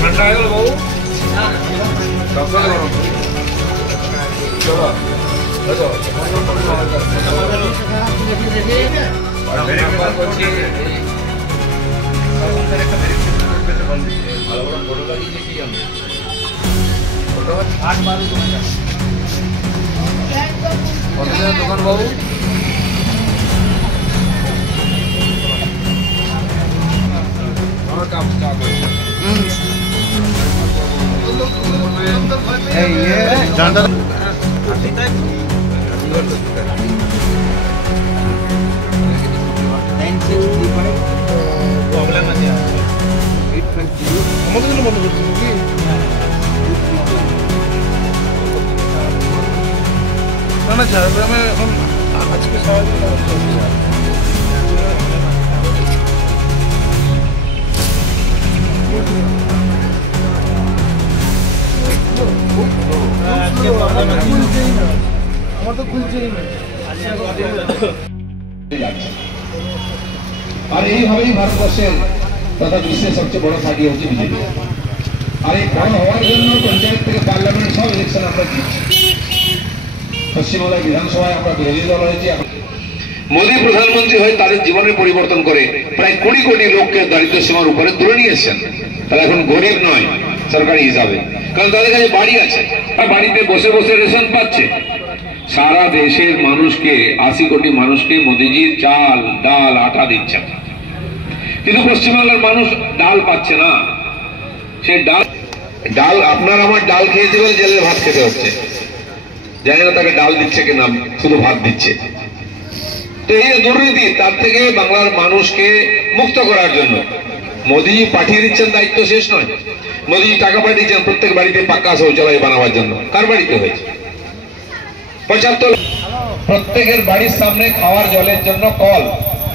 ঠান্ডা হয়ে গেল বাবু চলো দোকান বাবু আমাদের জন্য বন্ধ করছি কি না না ঝাড়গ্রামে এখন আজকে সারাদিন আমার তো খুলছেই না আর এইভাবেই ভারতবর্ষের তথা বিশ্বের সবচেয়ে বড় পার্টি হচ্ছে বিজেপি। আর এই বড় হওয়ার জন্য পঞ্চায়েত থেকে পার্লামেন্ট সব ইলেকশন আমরা দিচ্ছি। পশ্চিমবাংলার বিধানসভায় আমরা বিরোধী দল হয়েছি। মোদী প্রধানমন্ত্রী হয়ে তাদের জীবনের পরিবর্তন করে প্রায় 20 কোটি লোককে দারিদ্র সীমার উপরে তুলে নিয়ে এসেছেন। তারা এখন গরিব নয় সরকারি হিসাবে, কারণ তাদের কাছে বাড়ি আছে, বাড়িতে বসে বসে রেশন পাচ্ছে। সারা দেশের মানুষকে 80 কোটি মানুষকে মোদীজি চাল ডাল আটা দিচ্ছেন, কিন্তু পশ্চিমবাংলার মানুষ ডাল পাচ্ছে না। সে ডাল আপনার আমার ডাল খেয়েছে বলে জেলের ভাত খেতে হচ্ছে, জানি না তাকে ডাল দিচ্ছে কিনা, শুধু ভাত দিচ্ছে। তো এই দুর্নীতি, তার থেকে বাংলার মানুষকে মুক্ত করার জন্য মোদীজি পাঠিয়ে দিচ্ছেন, দায়িত্ব শেষ নয়। মোদীজি টাকা পাঠিয়েছেন প্রত্যেক বাড়িতে পাক্কা শৌচালয় বানাবার জন্য। কার বাড়িতে হয়েছে? 75। প্রত্যেকের বাড়ির সামনে খাওয়ার জলের জন্য কল,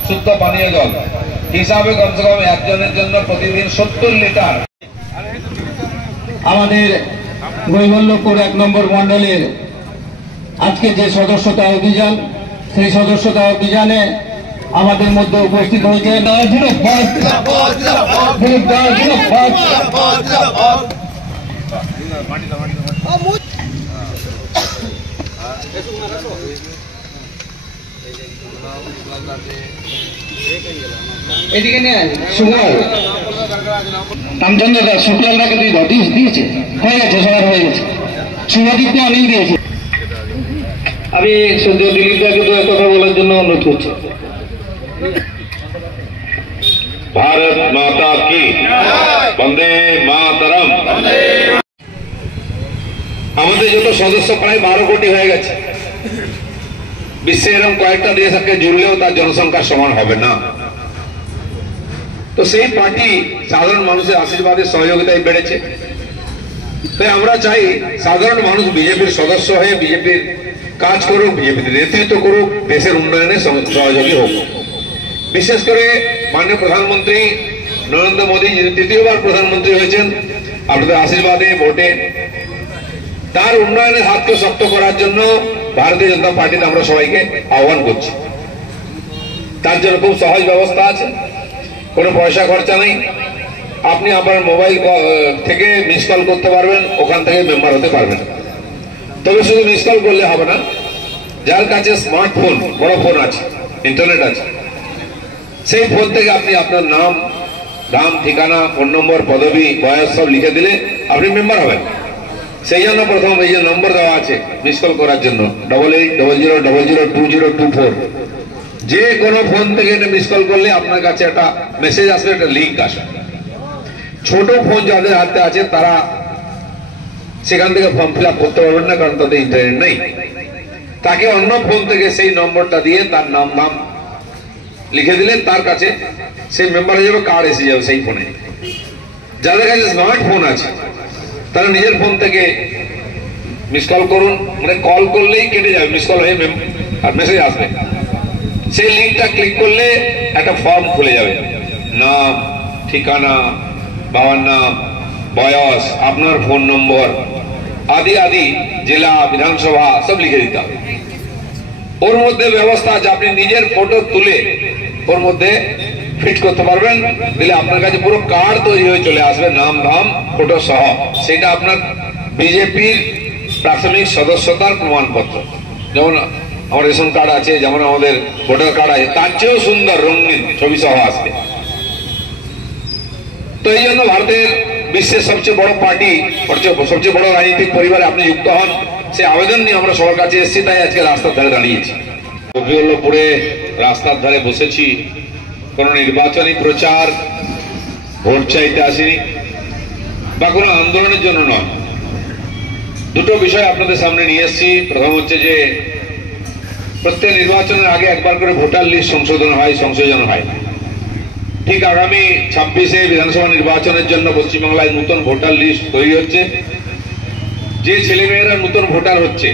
শুদ্ধ পানীয় জল হিসাবে কমসে কম একজনের জন্য প্রতিদিন 70 লিটার। আমাদের গৈবল্যপুর 1 নম্বর মন্ডলের আজকে যে সদস্যতা অভিযান, সেই সদস্যতা অভিযানে আমাদের মধ্যে উপস্থিত হয়েছে এদিকে নিয়ে সুগার রামচন্দ্র দাস শুক্লালদাকে দিয়েছে, হয়ে গেছে, সবার হয়ে গেছে। শুভদীপকে অনেক দিয়েছে। আমি সঞ্জয় দিলীপ দাকে তো কথা বলার জন্য অনুরোধ করছি। ভারত মাতা কি বন্দে মাতরম। আমাদের যত সদস্য প্রায় 12 কোটি হয়ে গেছে। বিশ্বে এরকম কয়েকটা দেশ আজকে জুড়লেও তার জনসংখ্যার সমান হবে না। তো সেই পার্টি সাধারণ মানুষের আশীর্বাদের সহযোগিতায় বেড়েছে। তাই আমরা চাই সাধারণ মানুষ বিজেপির সদস্য হয়ে বিজেপির কাজ করুক, বিজেপির নেতৃত্ব করুক, দেশের উন্নয়নে সহযোগী হোক। বিশেষ করে মাননীয় প্রধানমন্ত্রী নরেন্দ্র মোদী, যিনি 3য় প্রধানমন্ত্রী হয়েছেন আপনাদের আশীর্বাদে, ভোটে, তার উন্নয়নের হাতকে শক্ত করার জন্য ভারতীয় জনতা পার্টিতে আমরা সবাইকে আহ্বান করছি। তার জন্য খুব সহজ ব্যবস্থা আছে, কোনো পয়সা খরচা নেই। আপনি আপনার মোবাইল থেকে মিস কল করতে পারবেন, ওখান থেকে মেম্বার হতে পারবেন। তবে শুধু মিস কল করলে হবে না, যার কাছে স্মার্টফোন, বড় ফোন আছে, ইন্টারনেট আছে, সেই ফোন থেকে আপনি আপনার নাম, ঠিকানা, ফোন নম্বর, পদবি, বয়স সব লিখে দিলে আপনি মেম্বার হবেন। সেই জন্য প্রথম এই যে নম্বর দেওয়া আছে মিস কল করার জন্য 8800002024, যে কোনো ফোন থেকে এটা মিস কল করলে আপনার কাছে একটা মেসেজ আসবে, একটা লিঙ্ক আসবে। ছোট ফোন যাদের হাতে আছে তারা সেখান থেকে ফর্ম ফিল আপ করতে পারবেন না, কারণ তাদের ইন্টারনেট নেই। তাকে অন্য ফোন থেকে সেই নম্বরটা দিয়ে তার নাম লিখে দিলে তার কাছে সেই মেম্বার হয়ে যাবে, কার্ড এসে যাবে সেই ফোনে। যাদের কাছে স্মার্টফোন আছে তারা নিজের ফোন থেকে মিস কল করুন, মানে কল করলেই কেটে যাবে, মিস কল হয়ে আর মেসেজ আসবে। সেই লিঙ্কটা ক্লিক করলে একটা ফর্ম খুলে যাবে, নাম, ঠিকানা, বাবার নাম, বয়স, আপনার ফোন নম্বর আদি আদি, জেলা, বিধানসভা সব লিখে দিতে হবে। ওর মধ্যে ব্যবস্থা আছে, আপনি নিজের ফটো তুলে ওর মধ্যে ফিট করতে পারবেন, দিলে আপনার কাছে পুরো কার্ড তৈরি হয়ে চলে আসবে, নাম ধাম ফটো সহ। সেটা আপনার বিজেপির প্রাথমিক সদস্যতার প্রমাণপত্র। যেমন আমার রেশন কার্ড আছে, যেমন আমাদের ভোটার কার্ড আছে, তার চেয়েও সুন্দর রঙিন ছবি সহ আসবে। তো এই জন্য ভারতের বিশ্বের সবচেয়ে বড় পার্টি, সবচেয়ে বড় রাজনৈতিক পরিবারে আপনি যুক্ত হন, সে আবেদন নিয়ে আমরা সবার কাছে এসেছি, তাই আজকে রাস্তার ধারে দাঁড়িয়েছি। রবিউল্লাহপুরে রাস্তার ধারে বসেছি, কোনো নির্বাচনী প্রচার, ভোট চাইতে আসিনি বা কোনো আন্দোলনের জন্য নয়। দুটো বিষয় আপনাদের সামনে নিয়ে এসেছি। প্রথম হচ্ছে যে প্রত্যেক নির্বাচনের আগে একবার করে ভোটার লিস্ট সংশোধন হয়। ঠিক আগামী 26-এ বিধানসভা নির্বাচনের জন্য পশ্চিমবাংলায় নতুন ভোটার লিস্ট তৈরি হচ্ছে। যে ছেলেমেয়েরা নতুন ভোটার হচ্ছে,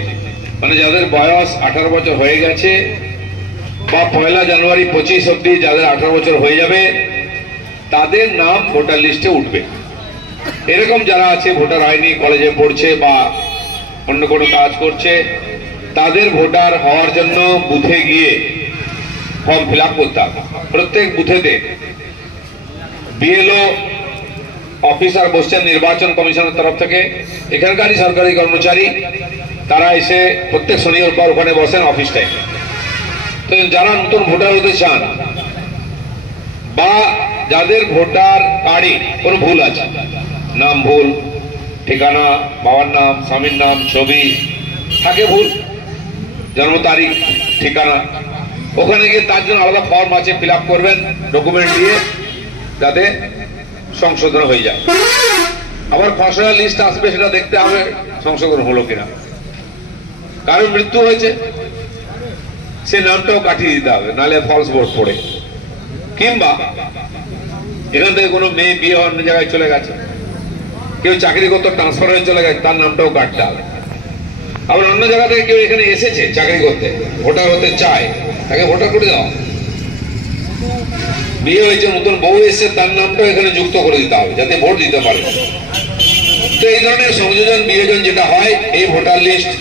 মানে যাদের বয়স 18 বছর হয়ে গেছে বা 1 জানুয়ারি 25 অব্দি যাদের 18 বছর হয়ে যাবে, তাদের নাম ভোটার লিস্টে উঠবে। এরকম যারা আছে, ভোটার হয়নি, কলেজে পড়ছে বা অন্য কোনো কাজ করছে, তাদের ভোটার হওয়ার জন্য বুথে গিয়ে ফর্ম ফিল আপ করতে হবে। প্রত্যেক বুথেতে বিএলও অফিসার বসছেন নির্বাচন কমিশনের তরফ থেকে, এখানকারই সরকারি কর্মচারী, তারা এসে প্রত্যেক শনিবার ওখানে বসেন অফিস টাইমে। তো যারা নতুন ভোটার হতে চান বা যাদের ভোটার কার্ডে কোনো ভুল আছে, নাম ভুল, ঠিকানা, বাবার নাম, স্বামীর নাম, ছবি থাকে ভুল, জন্ম তারিখ, ঠিকানা, ওখানে গিয়ে তার জন্য আলাদা ফর্ম আছে, ফিল আপ করবেন ডকুমেন্ট দিয়ে, যাতে সংশোধন হয়ে যায়। আবার খসড়া লিস্ট আসবে, সেটা দেখতে হবে সংশোধন হলো কিনা। কারোর মৃত্যু হয়েছে, সে নামটাও কাটিয়ে দিতে হবে, নাহলে ফলস ভোট পড়ে। কিংবা এখান থেকে কোনো মেয়ে বিয়ে অন্য জায়গায় চলে গেছে, কেউ চাকরি করতে ট্রান্সফার হয়ে চলে গেছে, তার নামটাও কাটতে হবে। আবার অন্য জায়গা থেকে কেউ এখানে এসেছে চাকরি করতে, ভোটার হতে চায়, তাকে ভোটার করে দাও। বিয়ে হয়েছে, নতুন বউ এসেছে, তার নামটাও এখানে যুক্ত করে দিতে হবে, যাতে ভোট দিতে পারে। তো এই ধরনের সংযোজন বিয়োজন যেটা হয়, এই ভোটার লিস্ট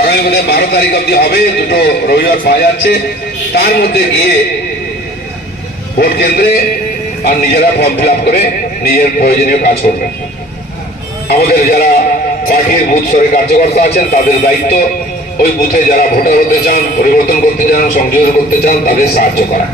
আগামী বোধহয় 12 তারিখ অব্দি হবে, দুটো রবিবার পাওয়া যাচ্ছে। তার মধ্যে গিয়ে ভোট কেন্দ্রে আর নিজেরা ফর্ম ফিল আপ করে নিজের প্রয়োজনীয় কাজ করবেন। আমাদের যারা পার্টির বুথ স্তরে কার্যকর্তা আছেন, তাদের দায়িত্ব ওই বুথে যারা ভোটার হতে চান, পরিবর্তন করতে চান, সংযোজন করতে চান, তাদের সাহায্য করা।